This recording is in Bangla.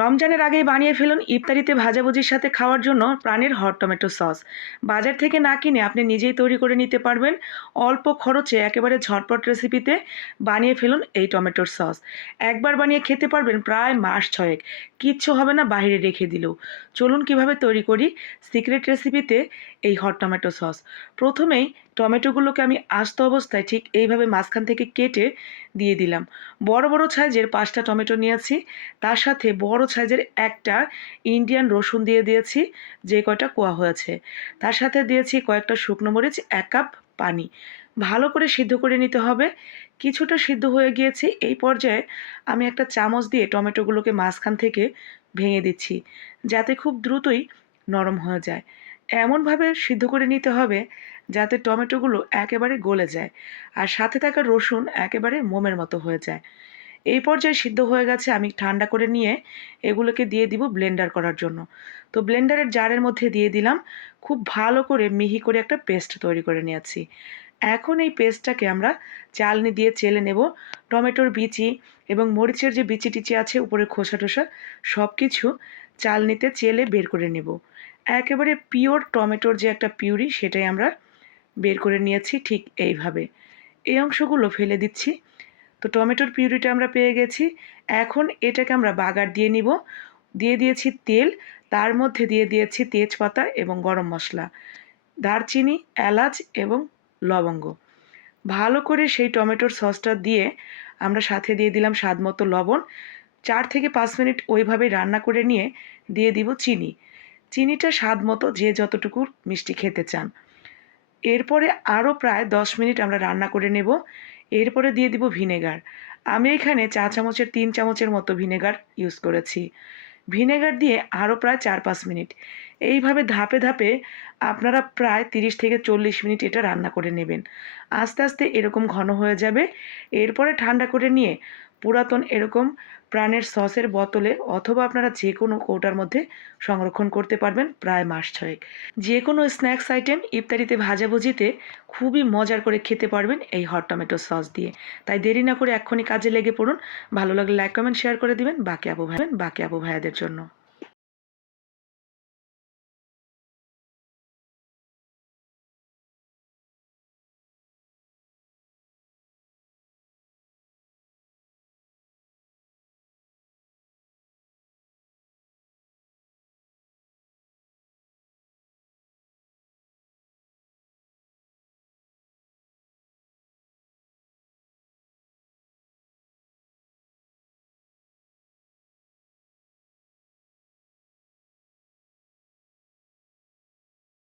রমজানের আগেই বানিয়ে ফেলুন ইফতারিতে ভাজাভুজির সাথে খাওয়ার জন্য প্রাণের হট টমেটো সস। বাজার থেকে না কিনে আপনি নিজেই তৈরি করে নিতে পারবেন। অল্প খরচে একেবারে ঝটপট রেসিপিতে বানিয়ে ফেলুন এই টমেটোর সস। একবার বানিয়ে খেতে পারবেন প্রায় মাস ছয়েক। কিচ্ছু হবে না বাইরে রেখে দিলেও। চলুন কীভাবে তৈরি করি সিক্রেট রেসিপিতে এই হট টমেটো সস। প্রথমেই টমেটোগুলোকে আমি আস্ত অবস্থায় ঠিক এইভাবে মাঝখান থেকে কেটে দিয়ে দিলাম। বড় বড় সাইজের পাঁচটা টমেটো নিয়েছি। তার সাথে বড় সাইজের একটা ইন্ডিয়ান রসুন দিয়ে দিয়েছি, যে কয়টা কোয়া হয়েছে। তার সাথে দিয়েছি কয়েকটা শুকনো মরিচ, এক কাপ পানি। ভালো করে সিদ্ধ করে নিতে হবে। কিছুটা সিদ্ধ হয়ে গিয়েছে। এই পর্যায়ে আমি একটা চামচ দিয়ে টমেটোগুলোকে মাঝখান থেকে ভেঙে দিচ্ছি, যাতে খুব দ্রুতই নরম হয়ে যায়। এমনভাবে সিদ্ধ করে নিতে হবে যাতে টমেটোগুলো একেবারে গলে যায় আর সাথে থাকা রসুন একেবারে মোমের মতো হয়ে যায়। এই পর্যায়ে সিদ্ধ হয়ে গেছে আমি ঠান্ডা করে নিয়ে এগুলোকে দিয়ে দিব ব্লেন্ডার করার জন্য। তো ব্লেন্ডারের জারের মধ্যে দিয়ে দিলাম, খুব ভালো করে মিহি করে একটা পেস্ট তৈরি করে নিয়েছি। এখন এই পেস্টটাকে আমরা চালনি দিয়ে চেলে নেব। টমেটোর বিচি এবং মরিচের যে বিচি টিচি আছে উপরে খোসা টোসা সব কিছু চালনিতে চেলে বের করে নেব। একেবারে পিওর টমেটোর যে একটা পিউরি, সেটাই আমরা বের করে নিয়েছি ঠিক এইভাবে। এই অংশগুলো ফেলে দিচ্ছি। তো টমেটোর পিউরিটা আমরা পেয়ে গেছি। এখন এটাকে আমরা বাগার দিয়ে নিব। দিয়ে দিয়েছি তেল, তার মধ্যে দিয়ে দিয়েছি তেজপাতা এবং গরম মশলা, দারচিনি, এলাচ এবং লবঙ্গ। ভালো করে সেই টমেটোর সসটা দিয়ে আমরা সাথে দিয়ে দিলাম স্বাদ মতো লবণ। চার থেকে পাঁচ মিনিট ওইভাবে রান্না করে নিয়ে দিয়ে দিব চিনি। চিনিটা স্বাদ মতো যে যতটুকু মিষ্টি খেতে চান। এরপরে আরও প্রায় দশ মিনিট আমরা রান্না করে নেব। এরপরে দিয়ে দিব ভিনেগার। আমি এখানে চা চামচের, তিন চামচের মতো ভিনেগার ইউজ করেছি। ভিনেগার দিয়ে আরও প্রায় চার পাঁচ মিনিট। এইভাবে ধাপে ধাপে আপনারা প্রায় তিরিশ থেকে চল্লিশ মিনিট এটা রান্না করে নেবেন। আস্তে আস্তে এরকম ঘন হয়ে যাবে। এরপরে ঠান্ডা করে নিয়ে পুরাতন এরকম প্রাণের সসের বোতলে অথবা আপনারা যে কোনো কৌটার মধ্যে সংরক্ষণ করতে পারবেন প্রায় মাস ছয়েক। যে কোনো স্ন্যাক্স আইটেম ইফতারিতে ভাজাভুজিতে খুবই মজার করে খেতে পারবেন এই হট টমেটো সস দিয়ে। তাই দেরি না করে এক্ষুনি কাজে লেগে পড়ুন। ভালো লাগলে লাইক কমেন্ট শেয়ার করে দিবেন। বাকি আবু ভাই বাকি আবু ভাইয়াদের জন্য।